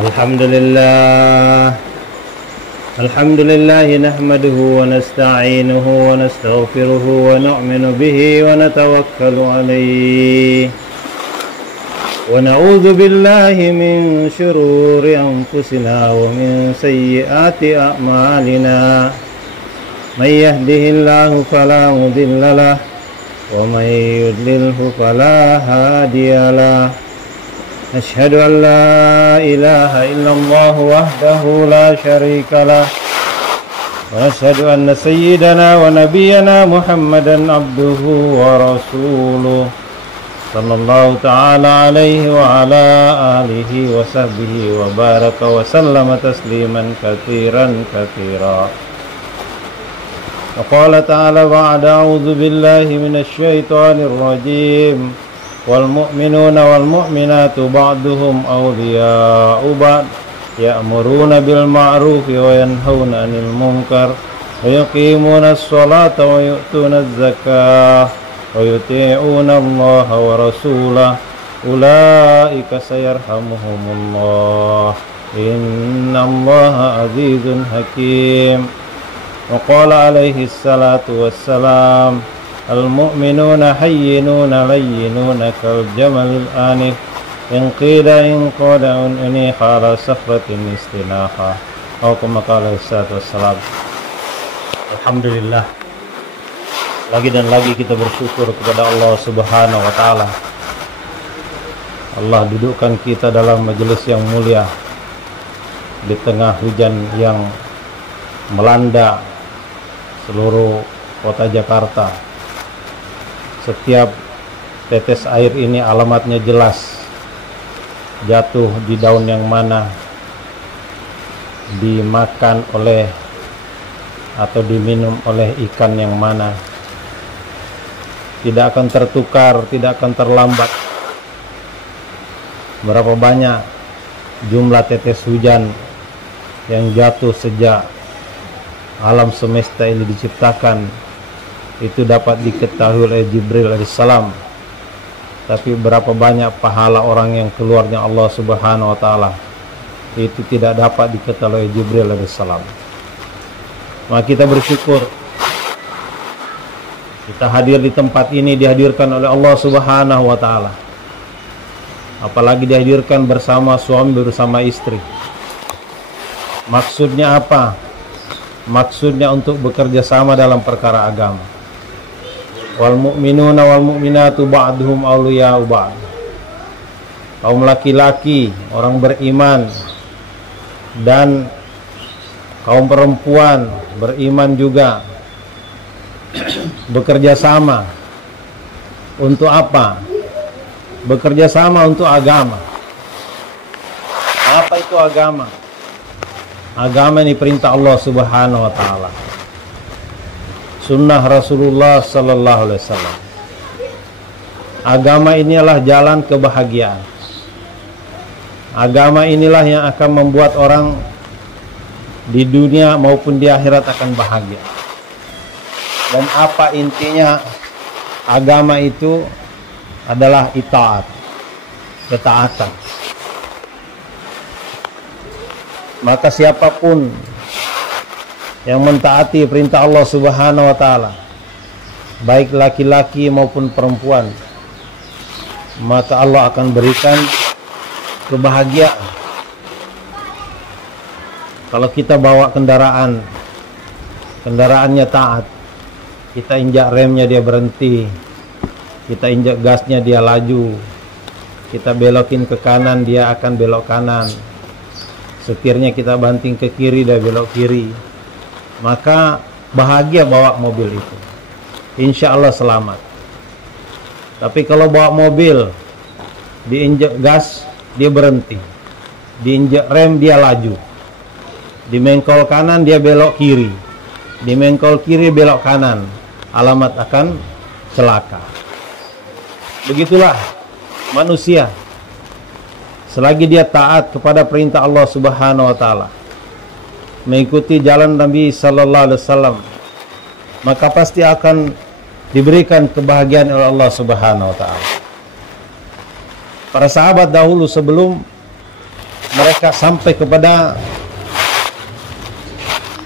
الحمد لله نحمده ونستعينه ونستغفره ونؤمن به ونتوكل عليه ونعوذ بالله من شرور أنفسنا ومن سيئات أعمالنا من يهده الله فلا مضل له ومن يضلله فلا هادي له أشهد أن لا إله إلا الله وحده لا شريك له وأشهد أن سيدنا ونبينا محمدا عبده ورسوله صلى الله تعالى عليه وعلى آله وصحبه وبارك وسلم تسليما كثيرا كثيرا. وقال تعالى بعد أعوذ بالله من الشيطان الرجيم والمؤمنون والمؤمنات بعضهم أولياء بعض يأمرون بالمعروف وينهون عن المنكر ويقيمون الصلاة ويؤتون الزكاة ويطيعون الله ورسوله أولئك سيرحمهم الله إن الله عزيز حكيم. وقال عليه الصلاة والسلام المؤمنون حينون لينون كالجمل الآنف إن قيل إن قال إني على صخرة استناخة أو كما قال عليه الصلاة والسلام. Alhamdulillah, lagi dan lagi kita bersyukur kepada Allah Subhanahu wa Ta'ala. Allah dudukkan kita dalam majelis yang mulia di tengah hujan yang melanda seluruh kota Jakarta. Setiap tetes air ini alamatnya jelas, jatuh di daun yang mana, dimakan oleh atau diminum oleh ikan yang mana, tidak akan tertukar, tidak akan terlambat. Berapa banyak jumlah tetes hujan yang jatuh sejak alam semesta ini diciptakan, itu dapat diketahui oleh Jibril alaihissalam. Tapi berapa banyak pahala orang yang keluarnya Allah Subhanahu wa Ta'ala, itu tidak dapat diketahui oleh Jibril alaihissalam. Maka kita bersyukur kita hadir di tempat ini, dihadirkan oleh Allah Subhanahu wa Ta'ala. Apalagi dihadirkan bersama suami, bersama istri. Maksudnya apa? Maksudnya untuk bekerja sama dalam perkara agama. Wal mu'minuna wal mu'minatu ba'duhum awliya'u ba'd. Kaum laki-laki, orang beriman, dan kaum perempuan beriman juga bekerja sama. Untuk apa? Bekerja sama untuk agama. Apa itu agama? Agama ini perintah Allah Subhanahu wa Ta'ala, sunnah Rasulullah sallallahu alaihi wasallam. Agama inilah jalan kebahagiaan. Agama inilah yang akan membuat orang di dunia maupun di akhirat akan bahagia. Dan apa intinya? Agama itu adalah itaat, ketaatan. Maka siapapun yang mentaati perintah Allah Subhanahu wa Ta'ala, baik laki-laki maupun perempuan, maka Allah akan berikan kebahagiaan. Kalau kita bawa kendaraan, kendaraannya taat, kita injak remnya dia berhenti, kita injak gasnya dia laju, kita belokin ke kanan dia akan belok kanan, setirnya kita banting ke kiri dia belok kiri, maka bahagia bawa mobil itu, insya Allah selamat. Tapi kalau bawa mobil, diinjak gas dia berhenti, diinjak rem dia laju, di mengkol kanan dia belok kiri, di mengkol kiri belok kanan, alamat akan celaka. Begitulah manusia, selagi dia taat kepada perintah Allah Subhanahu wa Ta'ala, mengikuti jalan Nabi sallallahu alaihi wasallam, maka pasti akan diberikan kebahagiaan oleh Allah Subhanahu wa Ta'ala. Para sahabat dahulu sebelum mereka sampai kepada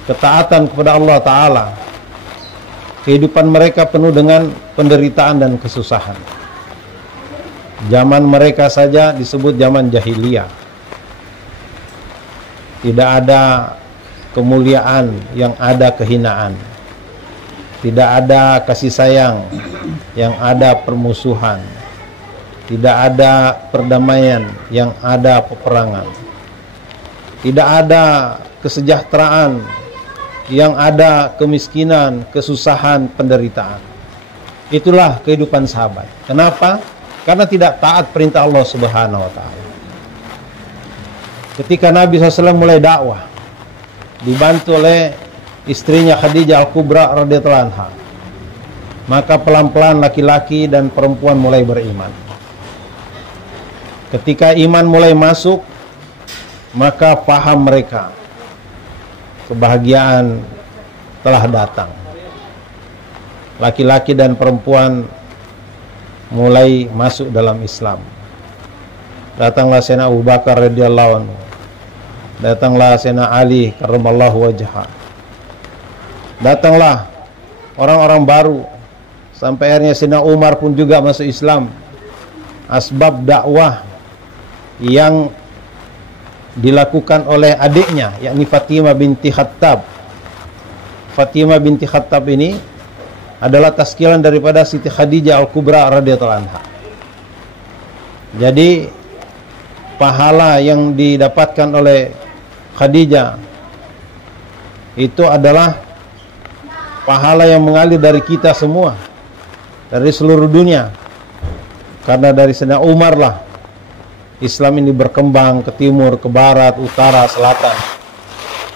ketaatan kepada Allah Ta'ala. Kehidupan mereka penuh dengan penderitaan dan kesusahan. Zaman mereka saja disebut zaman jahiliyah. Tidak ada kemuliaan, yang ada kehinaan. Tidak ada kasih sayang, yang ada permusuhan. Tidak ada perdamaian, yang ada peperangan. Tidak ada kesejahteraan, yang ada kemiskinan, kesusahan, penderitaan. Itulah kehidupan sahabat. Kenapa? Karena tidak taat perintah Allah Subhanahu wa Ta'ala. Ketika Nabi SAW mulai dakwah, dibantu oleh istrinya Khadijah Al-Kubra radhiyallahu anha, maka pelan-pelan laki-laki dan perempuan mulai beriman. Ketika iman mulai masuk, maka paham mereka, kebahagiaan telah datang. Laki-laki dan perempuan mulai masuk dalam Islam. Datanglah Sayyidina Abu Bakar radhiyallahu anhu, datanglah Sayyidina Ali karramallahu wajhah, datanglah orang-orang baru, sampai akhirnya Sayyidina Umar pun juga masuk Islam. Asbab dakwah yang dilakukan oleh adiknya, yakni Fatimah binti Khattab. Fatimah binti Khattab ini adalah taskilan daripada Siti Khadijah Al-Kubra radhiyallahu anha. Jadi pahala yang didapatkan oleh Khadijah itu adalah pahala yang mengalir dari kita semua, dari seluruh dunia. Karena dari Sayyidina Umar lah Islam ini berkembang ke timur, ke barat, utara, selatan,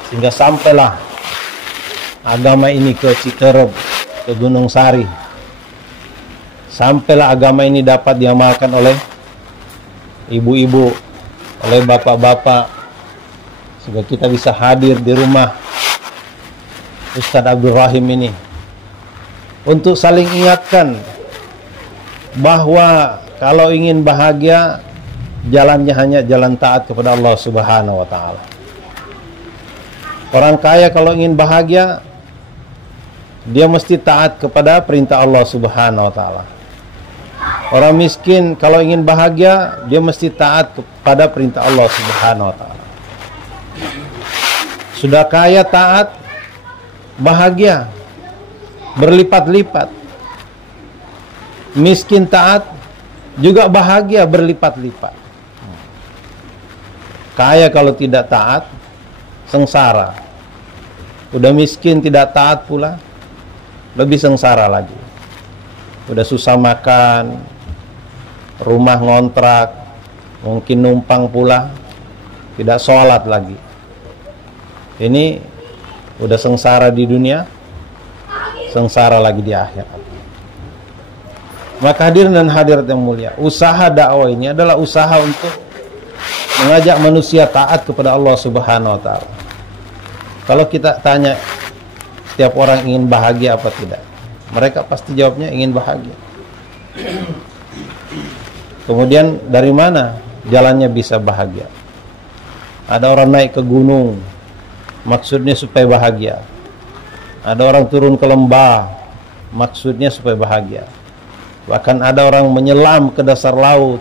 sehingga sampailah agama ini ke Citerep, ke Gunung Sari. Sampailah agama ini dapat diamalkan oleh ibu-ibu, oleh bapak-bapak, sehingga kita bisa hadir di rumah Ustadz Abdul Rahim ini untuk saling ingatkan bahwa kalau ingin bahagia, jalannya hanya jalan taat kepada Allah Subhanahu wa Ta'ala. Orang kaya kalau ingin bahagia, dia mesti taat kepada perintah Allah Subhanahu wa Ta'ala. Orang miskin kalau ingin bahagia, dia mesti taat kepada perintah Allah Subhanahu wa Ta'ala. Sudah kaya taat, bahagia berlipat-lipat. Miskin taat juga bahagia berlipat-lipat. Kaya kalau tidak taat, sengsara. Udah miskin tidak taat pula, lebih sengsara lagi. Udah susah makan, rumah ngontrak, mungkin numpang pula, tidak sholat lagi. Ini udah sengsara di dunia, sengsara lagi di akhirat. Maka hadirin dan hadirat yang mulia, usaha dakwah ini adalah usaha untuk mengajak manusia taat kepada Allah Subhanahu wa Ta'ala. Kalau kita tanya setiap orang ingin bahagia apa tidak, mereka pasti jawabnya ingin bahagia. Kemudian dari mana jalannya bisa bahagia? Ada orang naik ke gunung, maksudnya supaya bahagia. Ada orang turun ke lembah, maksudnya supaya bahagia. Bahkan ada orang menyelam ke dasar laut,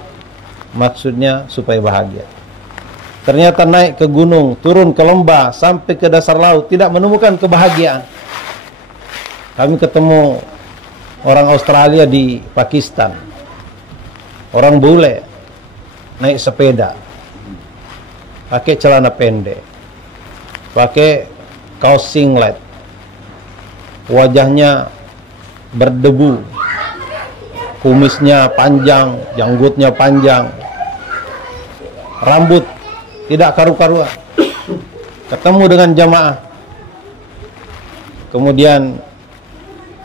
maksudnya supaya bahagia. Ternyata naik ke gunung, turun ke lembah, sampai ke dasar laut, tidak menemukan kebahagiaan. Kami ketemu orang Australia di Pakistan, orang bule, naik sepeda, pakai celana pendek, pakai kaos singlet, wajahnya berdebu, kumisnya panjang, janggutnya panjang, rambut tidak karu-karuan. Ketemu dengan jamaah, kemudian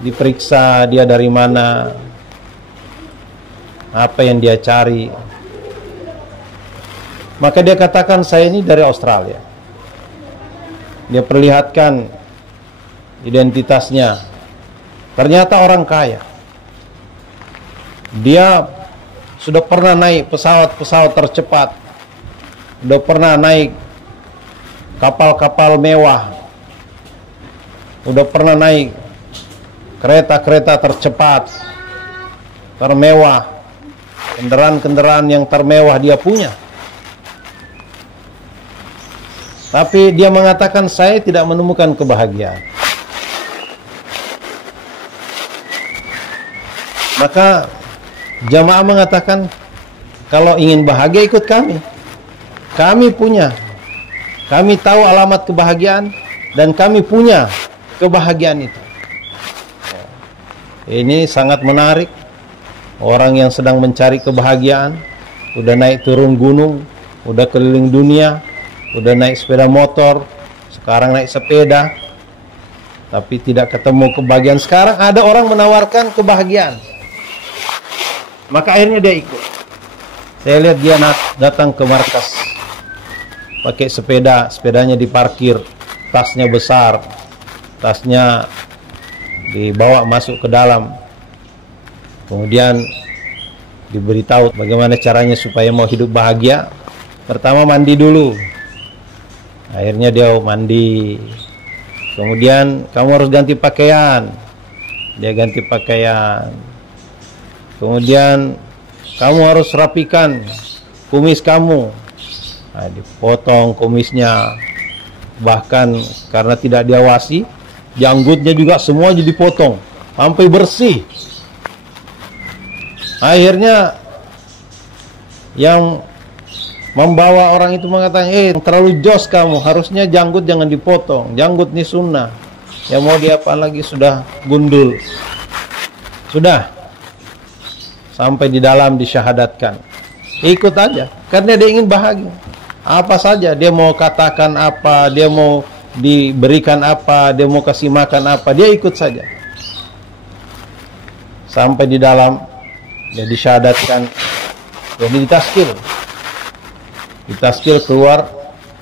diperiksa dia dari mana, apa yang dia cari. Maka dia katakan, saya ini dari Australia. Dia perlihatkan identitasnya. Ternyata orang kaya. Dia sudah pernah naik pesawat-pesawat tercepat, udah pernah naik kapal-kapal mewah, udah pernah naik kereta-kereta tercepat, termewah, kendaraan-kendaraan yang termewah dia punya. Tapi dia mengatakan, saya tidak menemukan kebahagiaan. Maka jamaah mengatakan, kalau ingin bahagia ikut kami. Kami punya, kami tahu alamat kebahagiaan, dan kami punya kebahagiaan itu. Ini sangat menarik. Orang yang sedang mencari kebahagiaan, udah naik turun gunung, udah keliling dunia, udah naik sepeda motor, sekarang naik sepeda, tapi tidak ketemu kebahagiaan. Sekarang ada orang menawarkan kebahagiaan, maka akhirnya dia ikut. Saya lihat dia datang ke markas pakai sepeda, sepedanya diparkir, tasnya besar, tasnya dibawa masuk ke dalam. Kemudian diberitahu bagaimana caranya supaya mau hidup bahagia. Pertama mandi dulu. Akhirnya dia mandi. Kemudian kamu harus ganti pakaian. Dia ganti pakaian. Kemudian kamu harus rapikan kumis kamu. Nah, dipotong kumisnya. Bahkan karena tidak diawasi, janggutnya juga semua jadi dipotong sampai bersih. Akhirnya yang membawa orang itu mengatakan, terlalu jos kamu, harusnya janggut jangan dipotong, janggut ini sunnah. Ya mau diapain lagi, sudah gundul. Sudah sampai di dalam disyahadatkan. Ikut aja, karena dia ingin bahagia. Apa saja, dia mau katakan apa, dia mau diberikan apa, dia mau kasih makan apa, dia ikut saja. Sampai di dalam, dia disyahadatkan, jadi ditaskil. Ditaskil keluar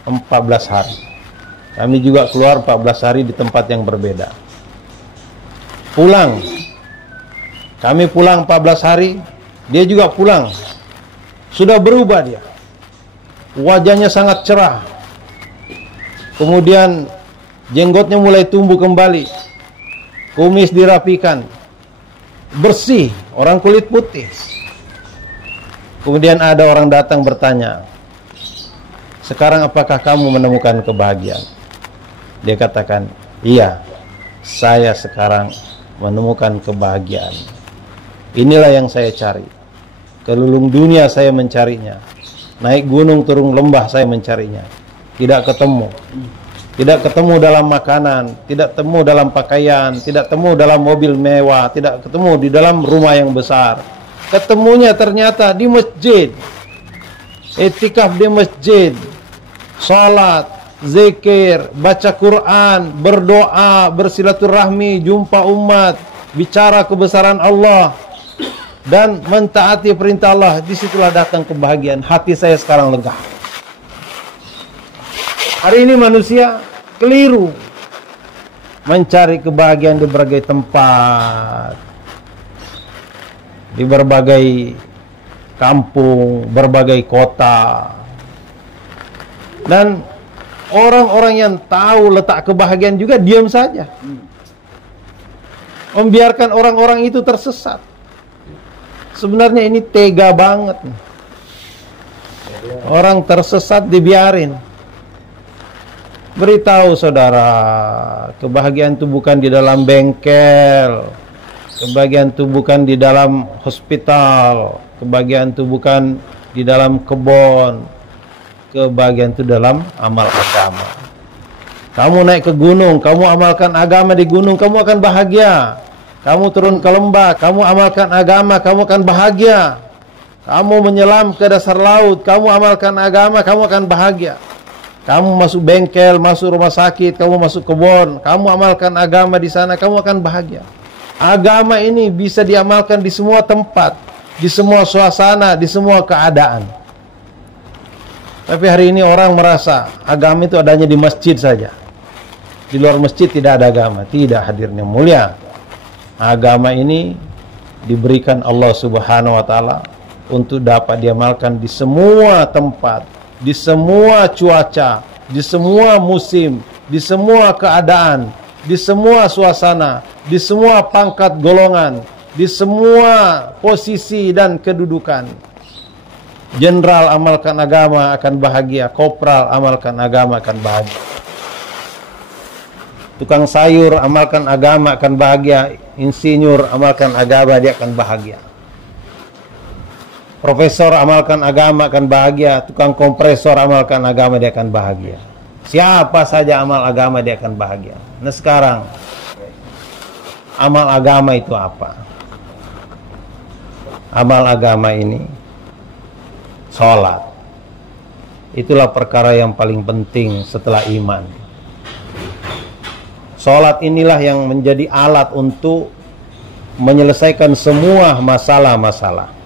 14 hari. Kami juga keluar 14 hari di tempat yang berbeda. Pulang. Kami pulang 14 hari, dia juga pulang. Sudah berubah dia. Wajahnya sangat cerah. Kemudian jenggotnya mulai tumbuh kembali. Kumis dirapikan. Bersih, orang kulit putih. Kemudian ada orang datang bertanya, sekarang apakah kamu menemukan kebahagiaan? Dia katakan, iya, saya sekarang menemukan kebahagiaan. Inilah yang saya cari. Keliling dunia saya mencarinya. Naik gunung turun lembah saya mencarinya. Tidak ketemu. Tidak ketemu dalam makanan, tidak ketemu dalam pakaian, tidak ketemu dalam mobil mewah, tidak ketemu di dalam rumah yang besar. Ketemunya ternyata di masjid. Iktikaf di masjid. Salat, zikir, baca Quran, berdoa, bersilaturahmi, jumpa umat, bicara kebesaran Allah, dan mentaati perintah Allah. Disitulah datang kebahagiaan. Hati saya sekarang lega. Hari ini manusia keliru mencari kebahagiaan di berbagai tempat, di berbagai kampung, berbagai kota. Dan orang-orang yang tahu letak kebahagiaan juga diam saja, membiarkan orang-orang itu tersesat. Sebenarnya ini tega banget. Orang tersesat dibiarin. Beritahu saudara, kebahagiaan itu bukan di dalam bengkel, kebahagiaan itu bukan di dalam hospital, kebahagiaan itu bukan di dalam kebun, kebahagiaan itu dalam amal agama. Kamu naik ke gunung, kamu amalkan agama di gunung, kamu akan bahagia. Kamu turun ke lembah, kamu amalkan agama, kamu akan bahagia. Kamu menyelam ke dasar laut, kamu amalkan agama, kamu akan bahagia. Kamu masuk bengkel, masuk rumah sakit, kamu masuk kebun, kamu amalkan agama di sana, kamu akan bahagia. Agama ini bisa diamalkan di semua tempat, di semua suasana, di semua keadaan. Tapi hari ini orang merasa agama itu adanya di masjid saja. Di luar masjid tidak ada agama. Tidak, hadirnya mulia. Agama ini diberikan Allah Subhanahu wa taala untuk dapat diamalkan di semua tempat, di semua cuaca, di semua musim, di semua keadaan, di semua suasana, di semua pangkat golongan, di semua posisi dan kedudukan. Jenderal amalkan agama akan bahagia, kopral amalkan agama akan bahagia. Tukang sayur amalkan agama akan bahagia, insinyur amalkan agama dia akan bahagia. Profesor amalkan agama akan bahagia, tukang kompresor amalkan agama dia akan bahagia. Siapa saja amal agama dia akan bahagia. Nah sekarang, amal agama itu apa? Amal agama ini sholat. Itulah perkara yang paling penting setelah iman. Sholat inilah yang menjadi alat untuk menyelesaikan semua masalah-masalah.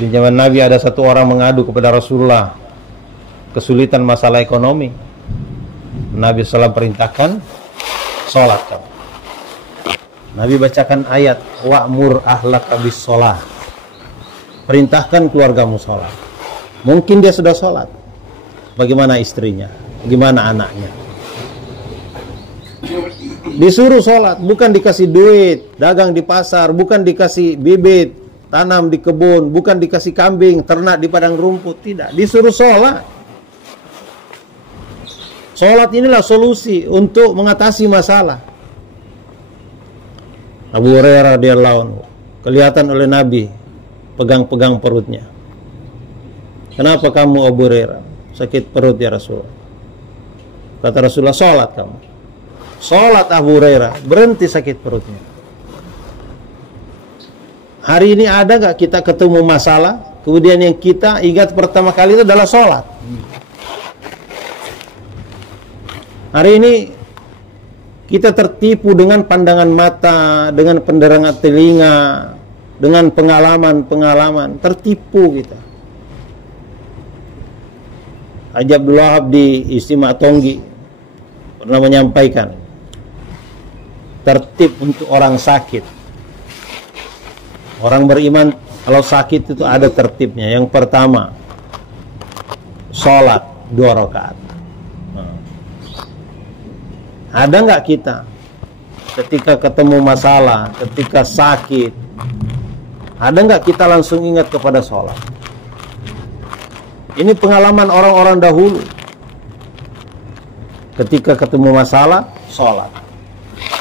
Di zaman Nabi ada satu orang mengadu kepada Rasulullah kesulitan masalah ekonomi. Nabi SAW perintahkan sholat kamu. Nabi bacakan ayat wa'mur ahlaka bis sholah. Perintahkan keluargamu sholat. Mungkin dia sudah sholat. Bagaimana istrinya? Bagaimana anaknya? Disuruh sholat, bukan dikasih duit, dagang di pasar, bukan dikasih bibit, tanam di kebun, bukan dikasih kambing, ternak di padang rumput. Tidak, disuruh sholat. Sholat inilah solusi untuk mengatasi masalah. Abu Hurairah radhiyallahu anhu kelihatan oleh Nabi pegang-pegang perutnya. Kenapa kamu Abu Hurairah sakit perut ya Rasulullah? Kata Rasulullah, sholat kamu. Sholat Abu Hurairah, berhenti sakit perutnya. Hari ini ada gak kita ketemu masalah, kemudian yang kita ingat pertama kali itu adalah sholat? Hari ini kita tertipu dengan pandangan mata, dengan penderangan telinga, dengan pengalaman-pengalaman, tertipu kita. Haji Abdul Wahab di Istimewa Tonggi pernah menyampaikan tertib untuk orang sakit. Orang beriman kalau sakit itu ada tertibnya. Yang pertama, sholat 2 rakaat. Ada nggak kita ketika ketemu masalah, ketika sakit, ada nggak kita langsung ingat kepada sholat? Ini pengalaman orang-orang dahulu. Ketika ketemu masalah, sholat.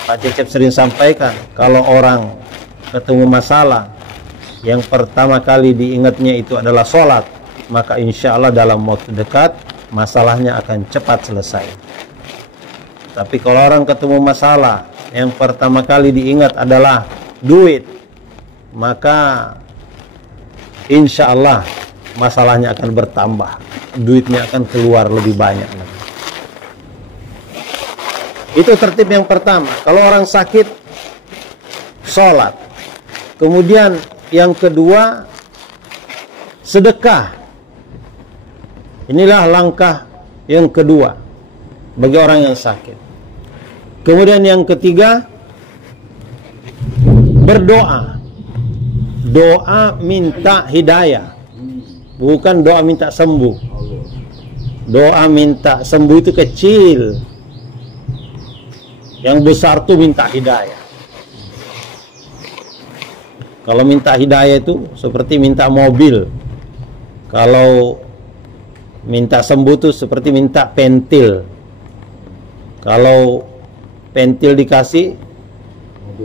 Pak Cecep sering sampaikan, kalau orang ketemu masalah, yang pertama kali diingatnya itu adalah sholat, maka insya Allah dalam waktu dekat, masalahnya akan cepat selesai. Tapi kalau orang ketemu masalah, yang pertama kali diingat adalah duit, maka insya Allah masalahnya akan bertambah, duitnya akan keluar lebih banyak. Itu tertib yang pertama. Kalau orang sakit, sholat. Kemudian yang kedua, sedekah. Inilah langkah yang kedua bagi orang yang sakit. Kemudian yang ketiga, berdoa. Doa minta hidayah, bukan doa minta sembuh. Doa minta sembuh itu kecil. Yang besar tuh minta hidayah. Kalau minta hidayah itu seperti minta mobil. Kalau minta sembuh itu seperti minta pentil. Kalau pentil dikasih,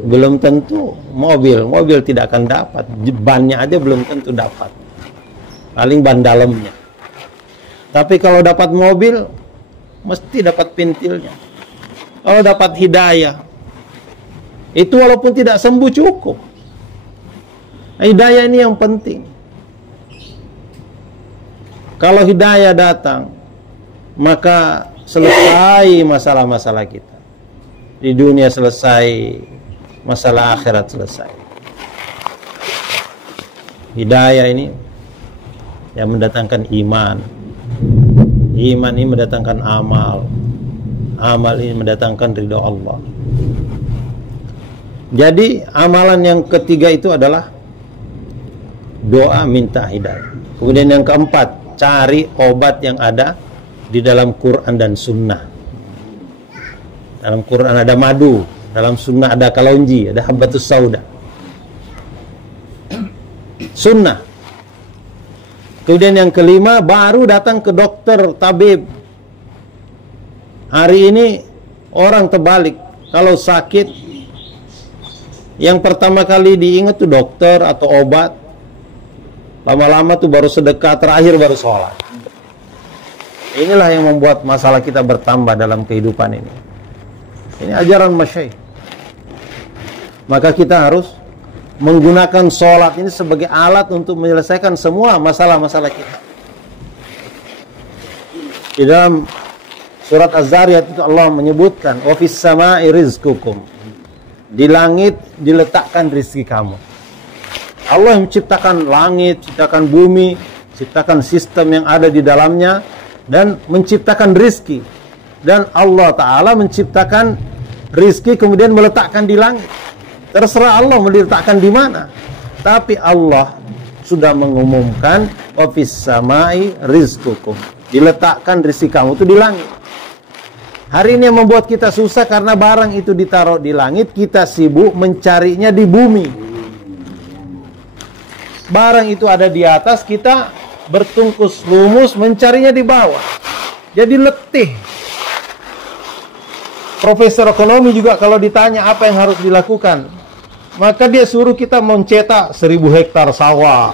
belum tentu mobil tidak akan dapat. Bannya aja belum tentu dapat. Paling ban dalamnya. Tapi kalau dapat mobil, mesti dapat pentilnya. Kalau dapat hidayah, itu walaupun tidak sembuh cukup. Hidayah ini yang penting. Kalau hidayah datang, maka selesai masalah-masalah kita. Di dunia selesai, masalah akhirat selesai. Hidayah ini yang mendatangkan iman. Iman ini mendatangkan amal. Amal ini mendatangkan ridha Allah. Jadi amalan yang ketiga itu adalah doa minta hidayah. Kemudian yang keempat, cari obat yang ada di dalam Quran dan Sunnah. Dalam Quran ada madu, dalam Sunnah ada kalonji, ada habbatus sauda. Sunnah. Kemudian yang kelima, baru datang ke dokter, tabib. Hari ini orang terbalik. Kalau sakit, yang pertama kali diingat tuh dokter atau obat. Lama-lama tuh baru sedekah, terakhir baru sholat. Inilah yang membuat masalah kita bertambah dalam kehidupan ini. Ini ajaran masyayikh. Maka kita harus menggunakan sholat ini sebagai alat untuk menyelesaikan semua masalah-masalah kita. Di dalam surat Az-Zariyat itu Allah menyebutkan, "Wa fis sama'i rizqukum." Di langit diletakkan rizki kamu. Allah menciptakan langit, ciptakan bumi, ciptakan sistem yang ada di dalamnya, dan menciptakan rizki. Dan Allah Ta'ala menciptakan rizki kemudian meletakkan di langit. Terserah Allah meletakkan di mana. Tapi Allah sudah mengumumkan, wa fis samai rizqukum. Diletakkan rizki kamu itu di langit. Hari ini yang membuat kita susah karena barang itu ditaruh di langit, kita sibuk mencarinya di bumi. Barang itu ada di atas, kita bertungkus lumus mencarinya di bawah. Jadi letih. Profesor ekonomi juga kalau ditanya apa yang harus dilakukan, maka dia suruh kita mencetak 1000 hektar sawah,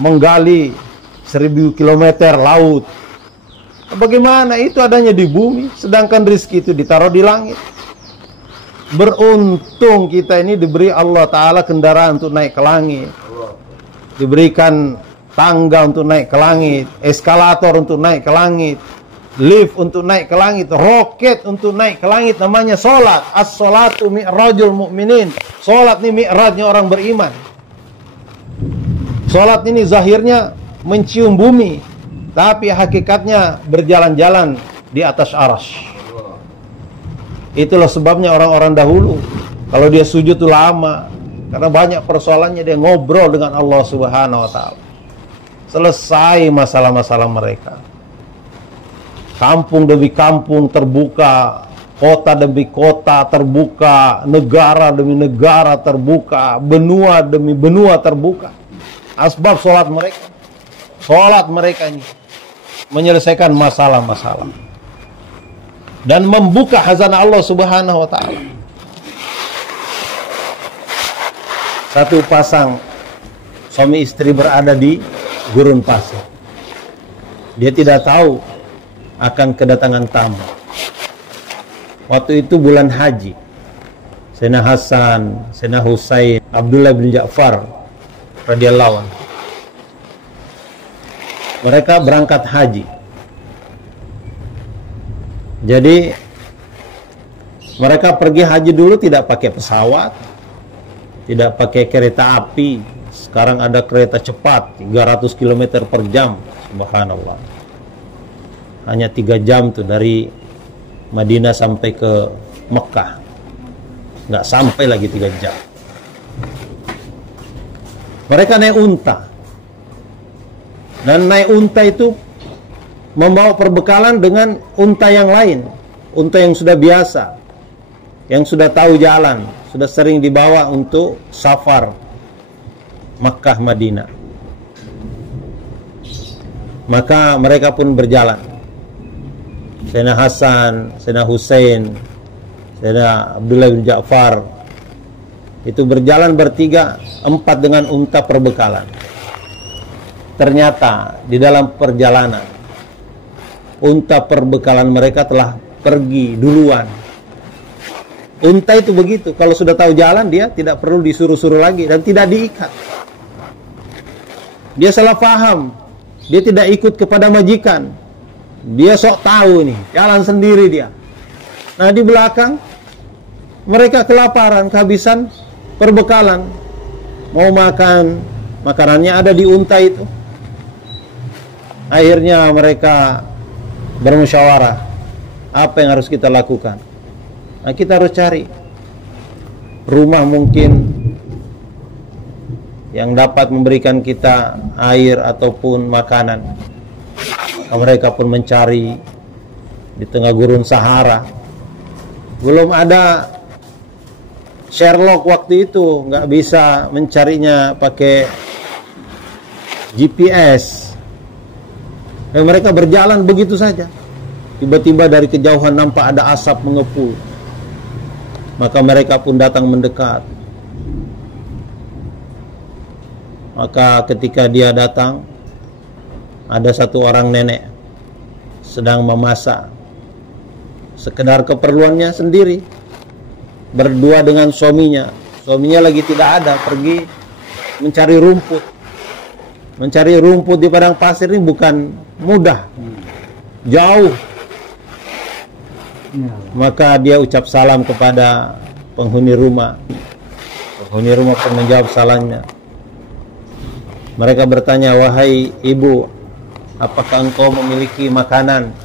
menggali 1000 kilometer laut. Bagaimana itu adanya di bumi, sedangkan rezeki itu ditaruh di langit. Beruntung kita ini diberi Allah Ta'ala kendaraan untuk naik ke langit, diberikan tangga untuk naik ke langit, eskalator untuk naik ke langit, lift untuk naik ke langit, roket untuk naik ke langit, namanya sholat. As-sholatu mi'rajul mu'minin. Sholat ini mi'rajnya orang beriman. Sholat ini zahirnya mencium bumi, tapi hakikatnya berjalan-jalan di atas arasy. Itulah sebabnya orang-orang dahulu kalau dia sujud itu lama, karena banyak persoalannya, dia ngobrol dengan Allah Subhanahu wa Ta'ala. Selesai masalah-masalah mereka. Kampung demi kampung terbuka, kota demi kota terbuka, negara demi negara terbuka, benua demi benua terbuka. Asbab sholat mereka. Sholat mereka ini menyelesaikan masalah-masalah dan membuka khazanah Allah Subhanahu wa Ta'ala. Satu pasang suami istri berada di gurun pasir. Dia tidak tahu akan kedatangan tamu. Waktu itu bulan haji. Sayyidina Hasan, Sayyidina Husain, Abdullah bin Ja'far radhiyallahu anhu, mereka berangkat haji. Jadi mereka pergi haji dulu tidak pakai pesawat, tidak pakai kereta api. Sekarang ada kereta cepat 300 km per jam. Subhanallah. Hanya 3 jam tuh dari Madinah sampai ke Mekah. Nggak sampai lagi 3 jam. Mereka naik unta. Dan naik unta itu membawa perbekalan dengan unta yang lain. Unta yang sudah biasa, yang sudah tahu jalan, sudah sering dibawa untuk safar Makkah Madinah. Maka mereka pun berjalan. Sayyidina Hasan, Sayyidina Husain, Sayyidina Abdullah bin Ja'far itu berjalan bertiga, 4 dengan unta perbekalan. Ternyata di dalam perjalanan unta perbekalan mereka telah pergi duluan. Unta itu begitu, kalau sudah tahu jalan dia tidak perlu disuruh-suruh lagi dan tidak diikat. Dia salah paham, dia tidak ikut kepada majikan. Dia sok tahu nih, jalan sendiri dia. Nah di belakang mereka kelaparan, kehabisan perbekalan, mau makan, makanannya ada di unta itu. Akhirnya mereka bermusyawarah, apa yang harus kita lakukan? Nah, kita harus cari rumah mungkin yang dapat memberikan kita air ataupun makanan. Mereka pun mencari di tengah gurun Sahara. Belum ada Sherlock waktu itu, nggak bisa mencarinya pakai GPS. Mereka berjalan begitu saja. Tiba-tiba dari kejauhan nampak ada asap mengepul. Maka mereka pun datang mendekat. Maka ketika dia datang, ada satu orang nenek sedang memasak sekedar keperluannya sendiri, berdua dengan suaminya. Suaminya lagi tidak ada, pergi mencari rumput. Mencari rumput di padang pasir ini bukan mudah, jauh. Maka dia ucap salam kepada penghuni rumah. Penghuni rumah pun menjawab salamnya. Mereka bertanya, "Wahai ibu, apakah engkau memiliki makanan?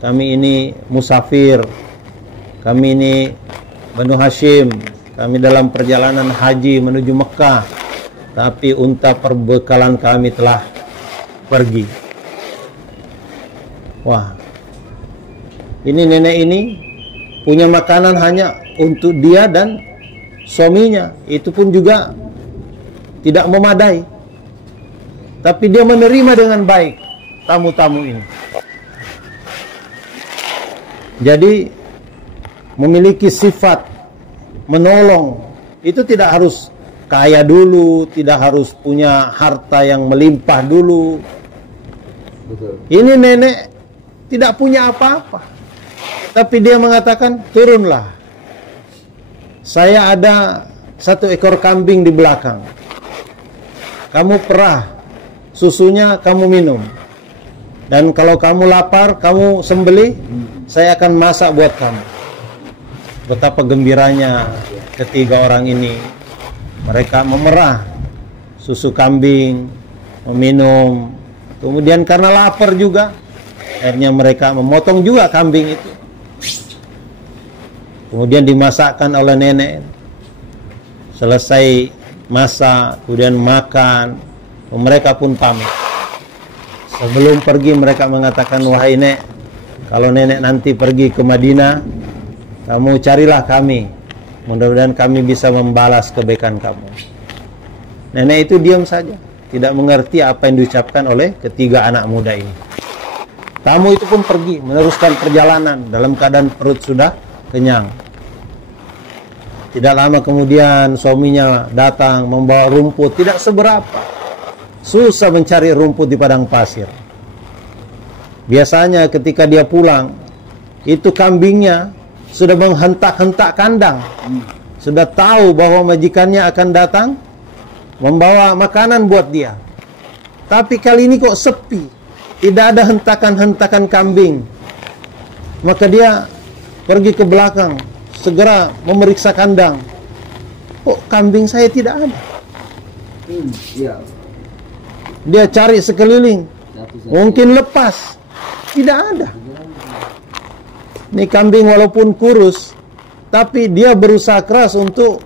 Kami ini musafir. Kami ini Banu Hashim. Kami dalam perjalanan haji menuju Mekah. Tapi unta perbekalan kami telah pergi." Wah, ini nenek ini punya makanan hanya untuk dia dan suaminya. Itu pun juga tidak memadai. Tapi dia menerima dengan baik tamu-tamu ini. Jadi memiliki sifat menolong. Itu tidak harus kaya dulu, tidak harus punya harta yang melimpah dulu. Betul. Ini nenek tidak punya apa-apa. Tapi dia mengatakan, "Turunlah. Saya ada 1 ekor kambing di belakang. Kamu perah. Susunya kamu minum. Dan kalau kamu lapar, kamu sembelih, saya akan masak buat kamu." Betapa gembiranya ketiga orang ini. Mereka memerah susu kambing, meminum. Kemudian karena lapar juga, akhirnya mereka memotong juga kambing itu. Kemudian dimasakkan oleh nenek. Selesai masak, kemudian makan. Mereka pun pamit. Sebelum pergi mereka mengatakan, "Wahai nek, kalau nenek nanti pergi ke Madinah, kamu carilah kami. Mudah-mudahan kami bisa membalas kebaikan kamu." Nenek itu diam saja, tidak mengerti apa yang diucapkan oleh ketiga anak muda ini. Tamu itu pun pergi, meneruskan perjalanan dalam keadaan perut sudah kenyang. Tidak lama kemudian suaminya datang membawa rumput, tidak seberapa. Susah mencari rumput di padang pasir. Biasanya ketika dia pulang, itu kambingnya sudah menghentak-hentak kandang. Sudah tahu bahwa majikannya akan datang membawa makanan buat dia. Tapi kali ini kok sepi. Tidak ada hentakan-hentakan kambing. Maka dia pergi ke belakang, segera memeriksa kandang. Kok kambing saya tidak ada? Iya. Dia cari sekeliling, mungkin lepas, tidak ada. Ini kambing walaupun kurus, tapi dia berusaha keras untuk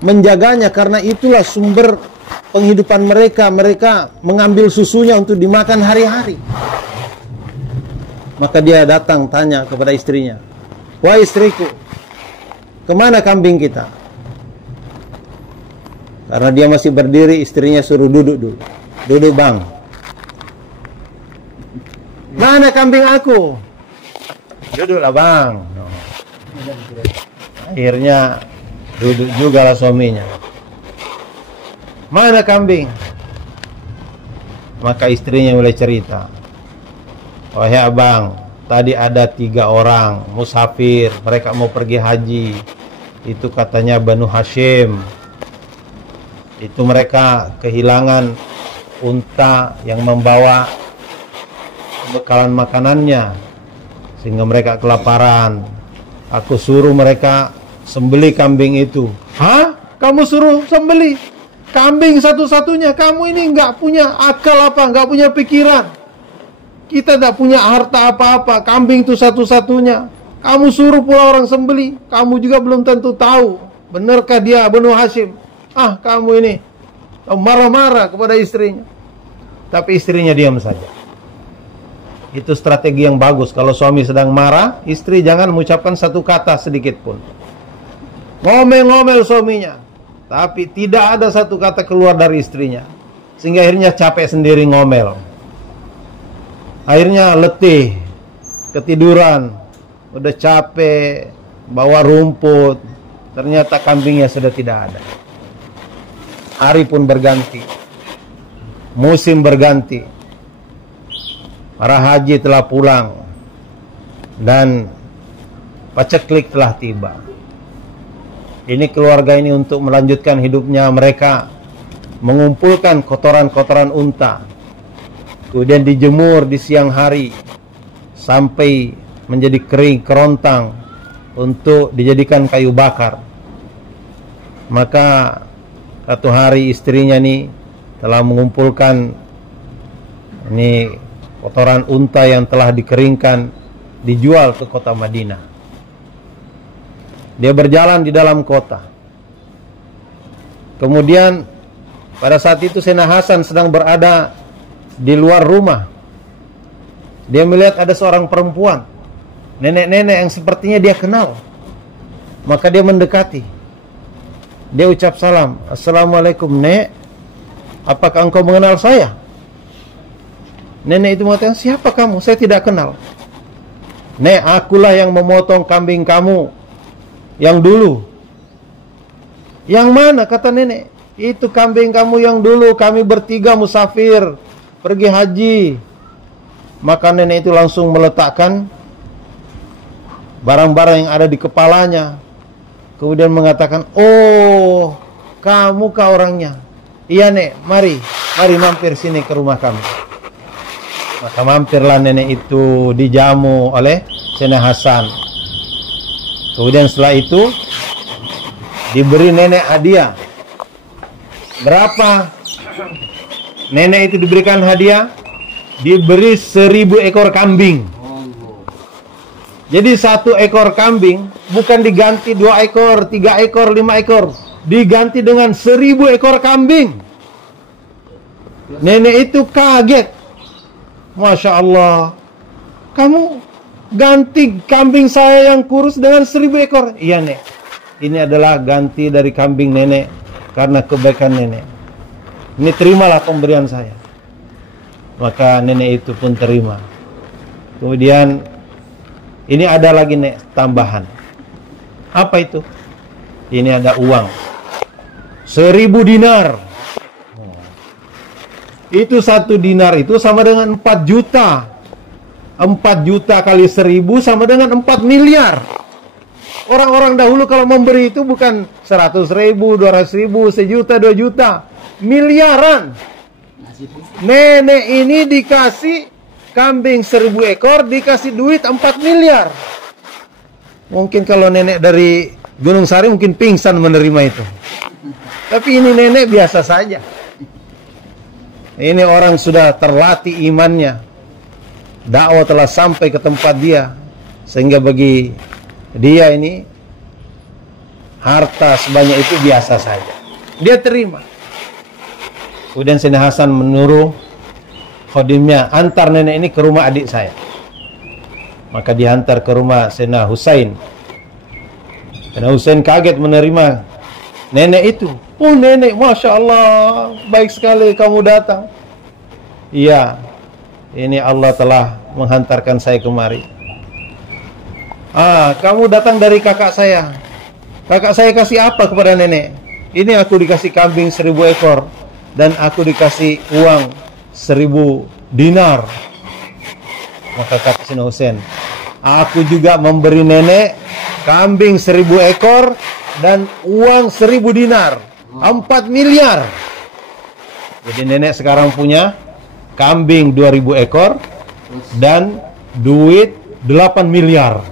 menjaganya, karena itulah sumber penghidupan mereka. Mereka mengambil susunya untuk dimakan hari-hari. Maka dia datang tanya kepada istrinya, "Wahai istriku, kemana kambing kita?" Karena dia masih berdiri, istrinya suruh duduk dulu. "Duduk bang." "Mana kambing aku?" "Duduklah bang." Akhirnya duduk juga lah suaminya. "Mana kambing?" Maka istrinya mulai cerita, "Wahai abang, tadi ada 3 orang musafir, mereka mau pergi haji. Itu katanya Banu Hashim. Itu mereka kehilangan unta yang membawa bekalan makanannya, sehingga mereka kelaparan. Aku suruh mereka sembelih kambing itu." "Hah? Kamu suruh sembelih kambing satu-satunya? Kamu ini nggak punya akal apa? Nggak punya pikiran? Kita tidak punya harta apa-apa. Kambing itu satu-satunya. Kamu suruh pula orang sembelih. Kamu juga belum tentu tahu benarkah dia Banu Hashim. Ah, kamu ini." marah-marah kepada istrinya. Tapi istrinya diam saja. Itu strategi yang bagus. Kalau suami sedang marah, istri jangan mengucapkan satu kata sedikit pun. Ngomel-ngomel suaminya, tapi tidak ada satu kata keluar dari istrinya. Sehingga akhirnya capek sendiri ngomel. Akhirnya letih, ketiduran, udah capek, bawa rumput, ternyata kambingnya sudah tidak ada. Hari pun berganti, musim berganti, para haji telah pulang, dan paceklik telah tiba. Ini keluarga ini untuk melanjutkan hidupnya, mereka mengumpulkan kotoran-kotoran unta, kemudian dijemur di siang hari sampai menjadi kering kerontang untuk dijadikan kayu bakar. Maka satu hari istrinya nih telah mengumpulkan ini kotoran unta yang telah dikeringkan, dijual ke kota Madinah. Dia berjalan di dalam kota. Kemudian pada saat itu Sayyidina Hasan sedang berada di luar rumah. Dia melihat ada seorang perempuan, nenek-nenek yang sepertinya dia kenal. Maka dia mendekati. Dia ucap salam, "Assalamualaikum, Nek. Apakah engkau mengenal saya?" Nenek itu mengatakan, "Siapa kamu? Saya tidak kenal." "Nek, akulah yang memotong kambing kamu yang dulu." "Yang mana?" kata nenek. "Itu kambing kamu yang dulu kami bertiga musafir pergi haji." Maka nenek itu langsung meletakkan barang-barang yang ada di kepalanya, kemudian mengatakan, "Oh, kamu kah orangnya?" "Iya, Nek, mari mampir sini ke rumah kami." Maka mampirlah nenek itu, dijamu oleh Sayyidina Hasan. Kemudian setelah itu diberi nenek hadiah. Berapa nenek itu diberikan hadiah? Diberi 1000 ekor kambing. Jadi 1 ekor kambing bukan diganti 2 ekor, 3 ekor, 5 ekor, diganti dengan 1000 ekor kambing. Nenek itu kaget. "Masya Allah, kamu ganti kambing saya yang kurus dengan 1000 ekor?" "Iya, Nek. Ini adalah ganti dari kambing nenek karena kebaikan nenek. Ini terimalah pemberian saya." Maka nenek itu pun terima. Kemudian ini ada lagi, Nek, tambahan. "Apa itu?" "Ini ada uang 1000 dinar. Itu 1 dinar itu sama dengan 4 juta. 4 juta kali 1000 sama dengan 4 miliar. Orang-orang dahulu kalau memberi itu bukan 100.000, 200.000, 1 juta, 2 juta, miliaran. Nenek ini dikasih kambing 1000 ekor, dikasih duit 4 miliar. Mungkin kalau nenek dari Gunung Sari mungkin pingsan menerima itu. Tapi ini nenek biasa saja. Ini orang sudah terlatih imannya. Dakwah telah sampai ke tempat dia, sehingga bagi dia ini harta sebanyak itu biasa saja. Dia terima. Kemudian Sayyidina Hasan menyuruh khodimnya, "Antar nenek ini ke rumah adik saya." Maka diantar ke rumah Sayyidina Husain. Sayyidina Husain kaget menerima nenek itu. "Oh, nenek, Masya Allah, baik sekali kamu datang." "Iya, ini Allah telah menghantarkan saya kemari." "Ah, kamu datang dari kakak saya. Kakak saya kasih apa kepada nenek?" "Ini aku dikasih kambing 1000 ekor dan aku dikasih uang 1000 dinar." Maka kata Sayyidina Husain, "Aku juga memberi nenek kambing 1000 ekor dan uang 1000 dinar, 4 miliar. Jadi nenek sekarang punya kambing 2000 ekor dan duit 8 miliar.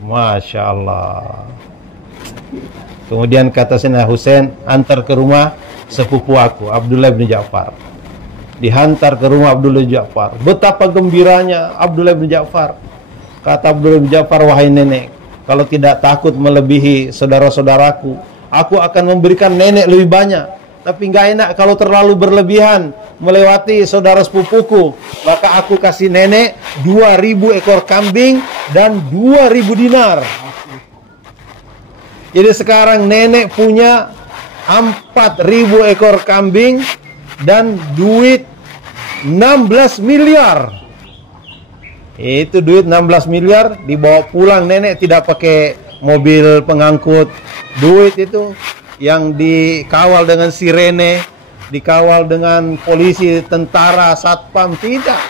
Masya Allah. Kemudian kata Sayyidina Husain, "Antar ke rumah sepupu aku, Abdullah bin Ja'far." Dihantar ke rumah Abdullah bin Ja'far. Betapa gembiranya Abdullah bin Ja'far. Kata Abdullah bin Ja'far, "Wahai nenek, kalau tidak takut melebihi saudara-saudaraku, aku akan memberikan nenek lebih banyak. tapi nggak enak kalau terlalu berlebihan melewati saudara sepupuku. Maka aku kasih nenek 2.000 ekor kambing dan 2.000 dinar. Jadi sekarang nenek punya 4.000 ekor kambing dan duit 16 miliar. Itu duit 16 miliar dibawa pulang nenek, tidak pakai mobil pengangkut. Duit itu yang dikawal dengan sirene, dikawal dengan polisi, tentara, satpam, tidak.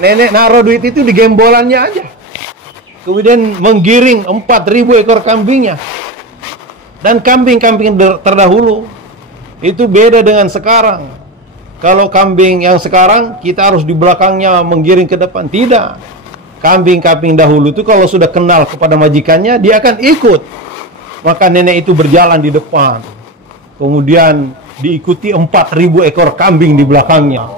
Nenek naruh duit itu di gembolannya aja. Kemudian menggiring 4.000 ekor kambingnya. Dan kambing-kambing terdahulu itu beda dengan sekarang. Kalau kambing yang sekarang kita harus di belakangnya menggiring ke depan, tidak. Kambing-kambing dahulu itu kalau sudah kenal kepada majikannya, dia akan ikut. Maka nenek itu berjalan di depan, kemudian diikuti 4.000 ekor kambing di belakangnya.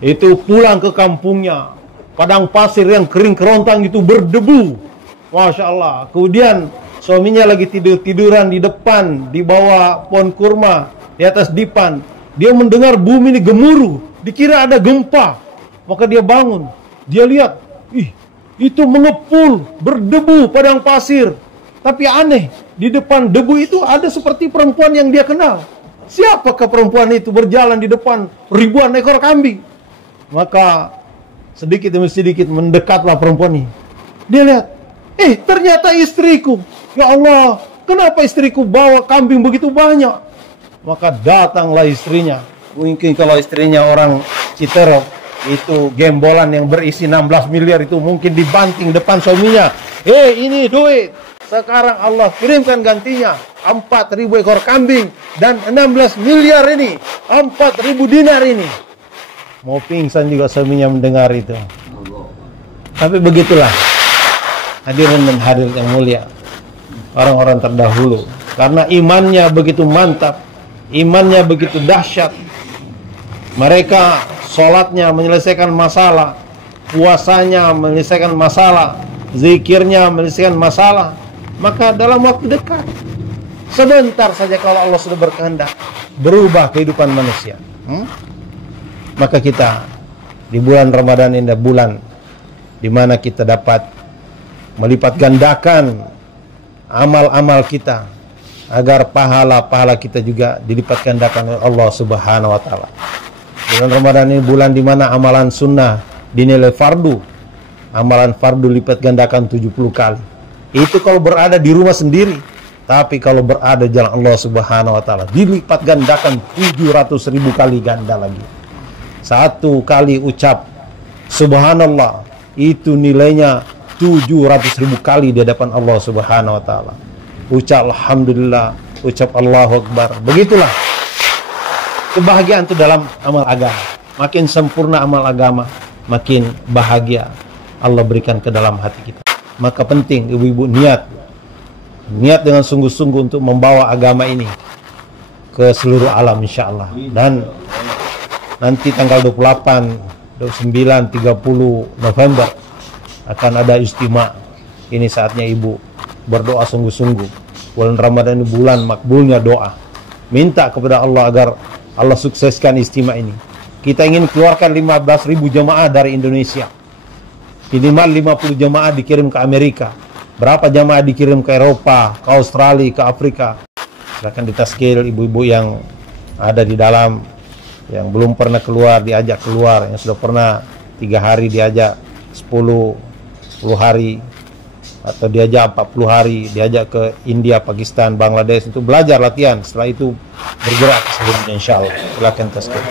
Itu pulang ke kampungnya, padang pasir yang kering kerontang itu berdebu, Masya Allah. Kemudian suaminya lagi tiduran di depan, di bawah pohon kurma, di atas dipan. Dia mendengar bumi ini gemuruh, dikira ada gempa. Maka dia bangun, dia lihat, itu mengepul, berdebu padang pasir. Tapi aneh, di depan debu itu ada seperti perempuan yang dia kenal. Siapakah perempuan itu berjalan di depan ribuan ekor kambing? Maka sedikit demi sedikit mendekatlah perempuan ini. Dia lihat, ternyata istriku. Ya Allah, kenapa istriku bawa kambing begitu banyak? Maka datanglah istrinya. Mungkin kalau istrinya orang Citerok, itu gembolan yang berisi 16 miliar itu mungkin dibanting depan suaminya. Ini duit. Sekarang Allah kirimkan gantinya 4.000 ekor kambing dan 16 miliar ini, 4.000 dinar ini. Mau pingsan juga suaminya mendengar itu. Tapi begitulah hadirin dan hadirat yang mulia, orang-orang terdahulu, karena imannya begitu mantap, imannya begitu dahsyat. Mereka sholatnya menyelesaikan masalah, puasanya menyelesaikan masalah, zikirnya menyelesaikan masalah. Maka dalam waktu dekat, sebentar saja kalau Allah sudah berkehendak, berubah kehidupan manusia. Maka kita di bulan Ramadan ini adalah bulan di mana kita dapat melipat gandakan amal-amal kita, agar pahala-pahala kita juga dilipat gandakan oleh Allah Subhanahu wa taala. Bulan Ramadan ini bulan di mana amalan sunnah dinilai fardu. Amalan fardu lipat gandakan 70 kali. Itu kalau berada di rumah sendiri. Tapi kalau berada di jalan Allah Subhanahu wa taala, dilipat gandakan 700.000 kali ganda lagi. Satu kali ucap subhanallah itu nilainya 700.000 kali di hadapan Allah Subhanahu wa taala. Ucap alhamdulillah, ucap Allahu akbar. Begitulah kebahagiaan itu dalam amal agama. Makin sempurna amal agama, makin bahagia Allah berikan ke dalam hati kita. Maka penting ibu-ibu niat dengan sungguh-sungguh untuk membawa agama ini ke seluruh alam insyaallah. Dan nanti tanggal 28, 29, 30 November akan ada istimewa. Ini saatnya ibu berdoa sungguh-sungguh. Bulan Ramadan ini bulan makbulnya doa. Minta kepada Allah agar Allah sukseskan istimewa ini. Kita ingin keluarkan 15.000 jemaah dari Indonesia. Minimal 50 jemaah dikirim ke Amerika. Berapa jemaah dikirim ke Eropa, ke Australia, ke Afrika. Silakan ditaskil ibu-ibu yang ada di dalam, yang belum pernah keluar diajak keluar, yang sudah pernah 3 hari diajak 10 hari, atau diajak 40 hari, diajak ke India, Pakistan, Bangladesh untuk belajar latihan. Setelah itu bergerak ke seluruh dunia insyaallah. Silakan taskil.